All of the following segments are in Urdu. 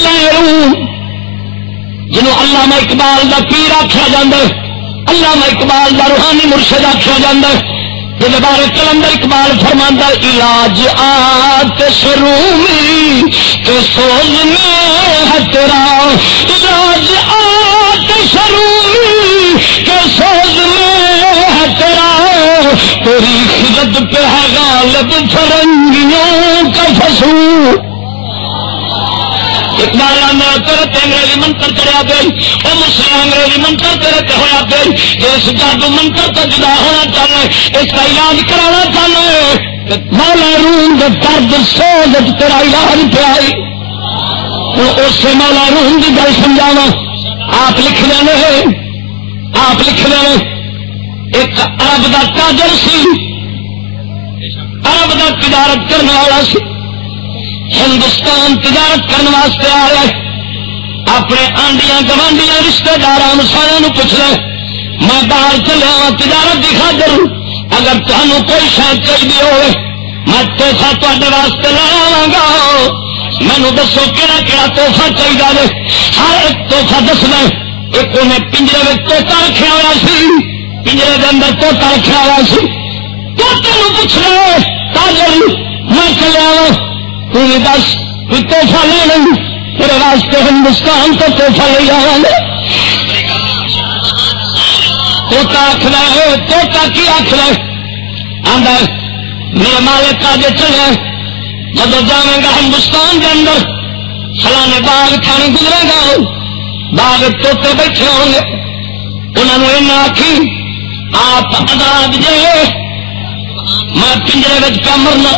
مولا روم جنہوں علامہ اقبال دا پیر آخیا جاندہ ہے، علامہ اقبال دا روحانی مرشد آخیا جاندہ ہے، جس بارے کلندر اقبال فرماندا علاج آتش رومی کے سوز میں ہے تیرا، علاج آتش رومی کے سوز میں ہے تیرا، تیری خدمت پہ ہے غالب فرنگیوں کا فسو۔ اقبال میں تیرے انگریزی منتر چڑھیا پہ وہ مسلم انگریزی منتر تیرے پہ ہوا پہ، اس جادو منتر تو جدا ہونا چاہنا، اس کا علاج کرانا چاہنا، مولا روم کے درد سوز تیرا علاج پہ آئی۔ اس سے مولا روم کی گل سمجھاوا، آپ لکھ لینے آپ لکھ لینے ایک عرب کا تاجر سی، عرب کا تجارت کرنے والا سی، ہندوستان تجارت کرنے واسطے آ رہے، اپنے آنڈیاں گوانڈیاں رشتے دار سارے پوچھ رہے میں باہر چلیا وا تجارت کی خاطر، اگر تمہیں کوئی شاید چاہیے ہوئے میں توحفہ تے واسطے لے آواں گا، مینو دسو کہڑا کہڑا توحفہ چاہیے، ہر ایک توحفہ دسنا۔ ایک انہیں پنجرے میں توتا رکھا ہوا سی، پنجرے کے اندر توتا رکھا ہوا سی، توتے پوچھ رہے تاجر میں چلیا وا تھی دس کوئی توحفہ لے لیں میرے واسطے ہندوستان تو توحفہ لے آواں گے۔ توتا آخر ہے، توتا کی آخر آدھا میرے مالک آج چلے جب جائے گا ہندوستان کے اندر فلانے باغ کھانے گزرے گا، باغ توتے بیٹھے ہوں گے، انہوں نے آخی آپ آزاد جے میں پنجرے میں پہ مرنا،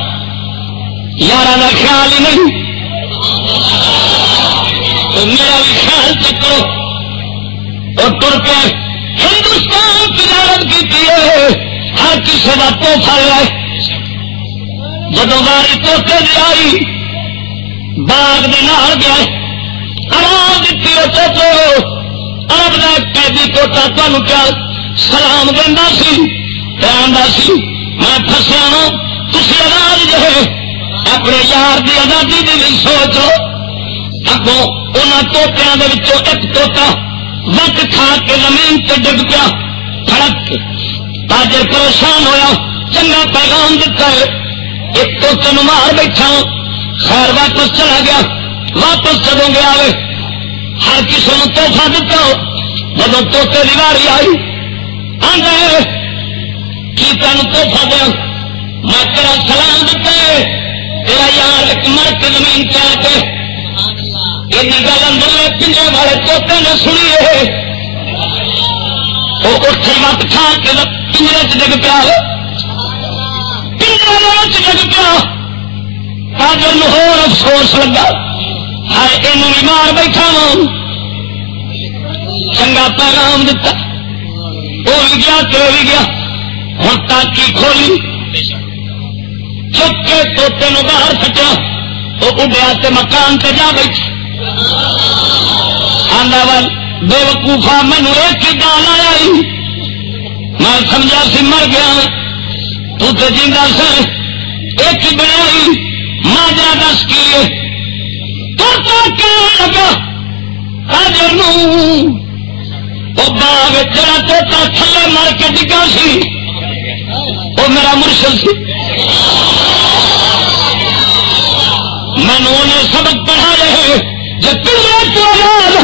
یار کا خیال ہی نہیں، تو میرا بھی خیال چکو اور تر کے ہندوستان تجارت کی ہر کسی کا توحفہ لے، جب باری توتے دی آئی باغ دے نال گیا، آرام دیتی ہے توتے آپ کا قیدی توتا تمہیں کیا سلام دینا سی، آندا سی میں پھسیا وا، تھی آزاد جو اپنے یار کی آزادی کی بھی سوچو، اگوں انہوں توتیاں دے وچوں ایک توتا وقت کھا کے زمین تے ڈگ پیا، پھڑک تاجر پریشان ہویا، چنگا پیغام دیتا ہے ایک توتے نو مار بیٹھا، خیر واپس چلا گیا، واپس جدوں گیا ہر کسی نے توحفہ دیتا، جب توتے کی واری آئی آدھے کی تین توحفہ دیا، میں تیرا سلام دیتا تیرا یار ایک مر کے زمین پہ آ کے یہ گل اندر پنجرے والے توتے نے سنی ہے، وہ اٹھے وقت کھا کے پنجرے چ ڈگ پیا، پنجرے ڈگ پیا، تاجر نو ہور افسوس لگا، ہائے اینو بھی مار بیٹھا وا، چنگا پیغام دیتا، وہ بھی گیا تو بھی گیا، ہوں تاکی کھولی چک کے توتے نو باہر سٹیا، وہ اڈیا تے مکان تے جا بیٹھا، آندا ول بے وقوفا مینو ایک ہی گال آیا، میں سمجھا سی مر گیا، تو تے جیندا سی ایک ہی بنیا، ماجرا دس کی توتا کہنے لگا تاجر نو وہ باغ جڑا توتا تھلے مر کے ڈگا سی وہ میرا مرشد سی، مینو انہیں سبق پڑھا رہے جب پنجرے تو آزاد